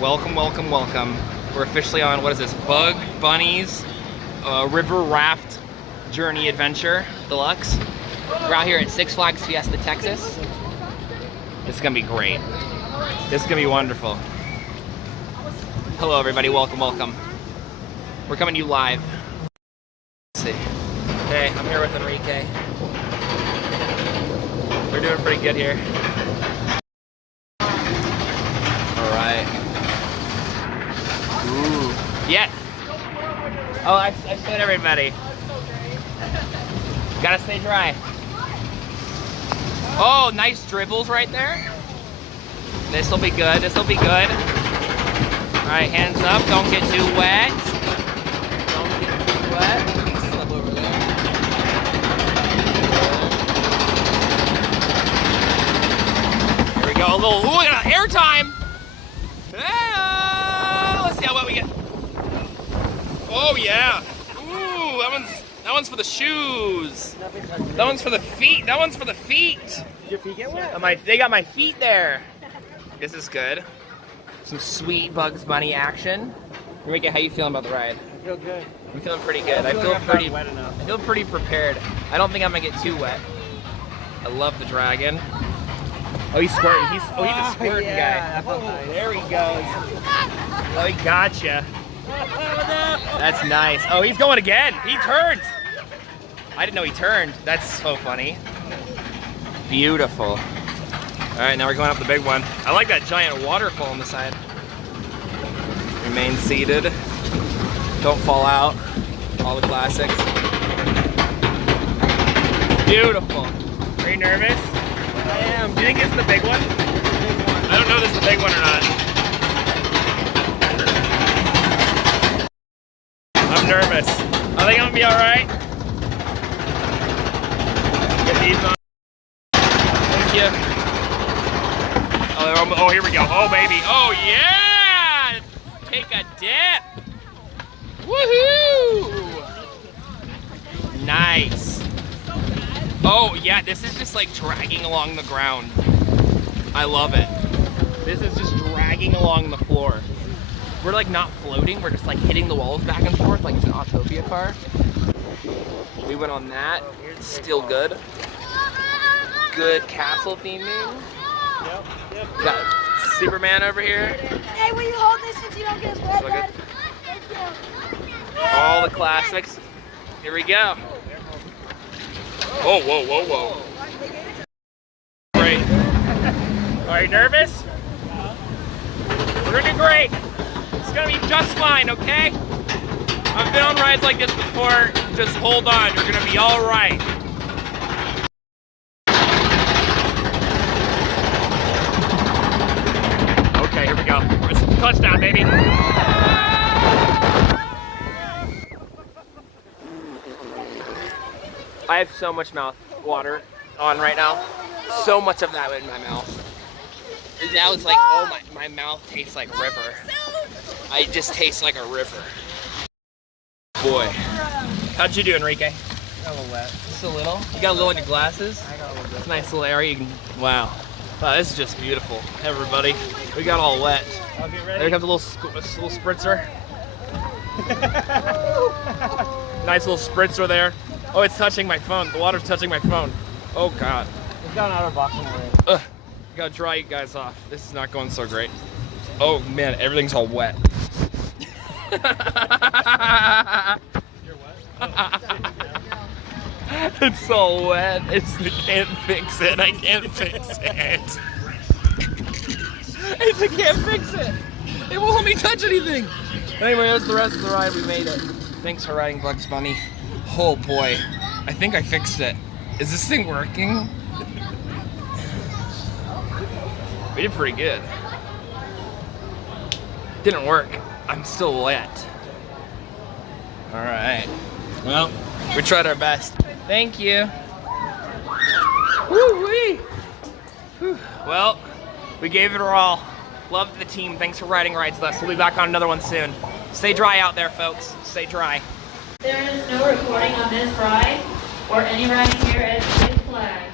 Welcome, welcome, welcome. We're officially on, what is this, Bug Bunnies River Raft Journey Adventure Deluxe. We're out here at Six Flags Fiesta Texas. This is gonna be great. This is gonna be wonderful. Hello everybody, welcome, welcome. We're coming to you live. Let's see. Hey, I'm here with Enrique. We're doing pretty good here. Alright. Ooh. Yeah. Oh, I showed everybody. Gotta stay dry. Oh, nice dribbles right there. This'll be good, this'll be good. Alright, hands up, don't get too wet. Don't get too wet. Slip over there. Here we go, a little, ooh, air time! Ah, let's see how wet we get. Oh yeah! Ooh, that one's for the shoes. That one's for the feet. That one's for the feet. Did your feet get wet? They got my feet there. This is good. Some sweet Bugs Bunny action. Enrique, how you feeling about the ride? I feel good. I'm feeling pretty good. I feel pretty wet enough. I feel pretty prepared. I don't think I'm gonna get too wet. I love the dragon. Oh, he's squirting. He's a squirting guy. Oh, there he goes. Oh, he gotcha. That's nice. Oh, he's going again. He turned. I didn't know he turned. That's so funny. Beautiful. All right, now we're going up the big one. I like that giant waterfall on the side. Remain seated. Don't fall out. All the classics. Beautiful. Are you nervous? I am. Do you think this is the big one? I don't know if this is the big one or not. I'm nervous. I think I'm gonna be all right. Get these on. Thank you. Oh, here we go. Oh, baby. Oh, yeah! Take a dip. Woohoo! Nice. Oh, yeah, this is just like dragging along the ground. I love it. This is just dragging along the floor. We're like not floating, we're just like hitting the walls back and forth like it's an Autopia car. We went on that. Still good. Good castle theming. Yep. Got Superman over here. Hey, will you hold this since you don't get wet, So Dad? good. All the classics. Here we go. Oh, whoa, whoa, whoa. Great. Are you nervous? We're gonna do great. It's gonna be just fine, okay? I've been on rides like this before. Just hold on, you're gonna be all right. Okay, here we go. Touchdown, baby. I have so much mouth water on right now. So much of that in my mouth. Now it's like, oh my mouth tastes like river. I just taste like a river. Boy. How'd you do, Enrique? Got a little wet. Just a little? You got a little in your glasses? I got a little bit. It's a nice little area. You can, wow. Wow, this is just beautiful. Everybody, we got all wet. I'll get ready. There comes a little spritzer. Nice little spritzer there. Oh, it's touching my phone. The water's touching my phone. Oh, God. We've got an outer box already. Ugh. Gotta dry you guys off. This is not going so great. Oh, man, everything's all wet. You're wet? It's all wet. I can't fix it. I can't fix it. I can't fix it. It won't let me touch anything. Anyway, that's the rest of the ride. We made it. Thanks for riding Bugs Bunny. Oh boy, I think I fixed it. Is this thing working? We did pretty good. Didn't work. I'm still wet. All right. Well, we tried our best. Thank you. Woo-wee. Whew. Well, we gave it our all. Loved the team. Thanks for riding rides with us. We'll be back on another one soon. Stay dry out there, folks. Stay dry. There is no recording on this ride or any ride here at Six Flags.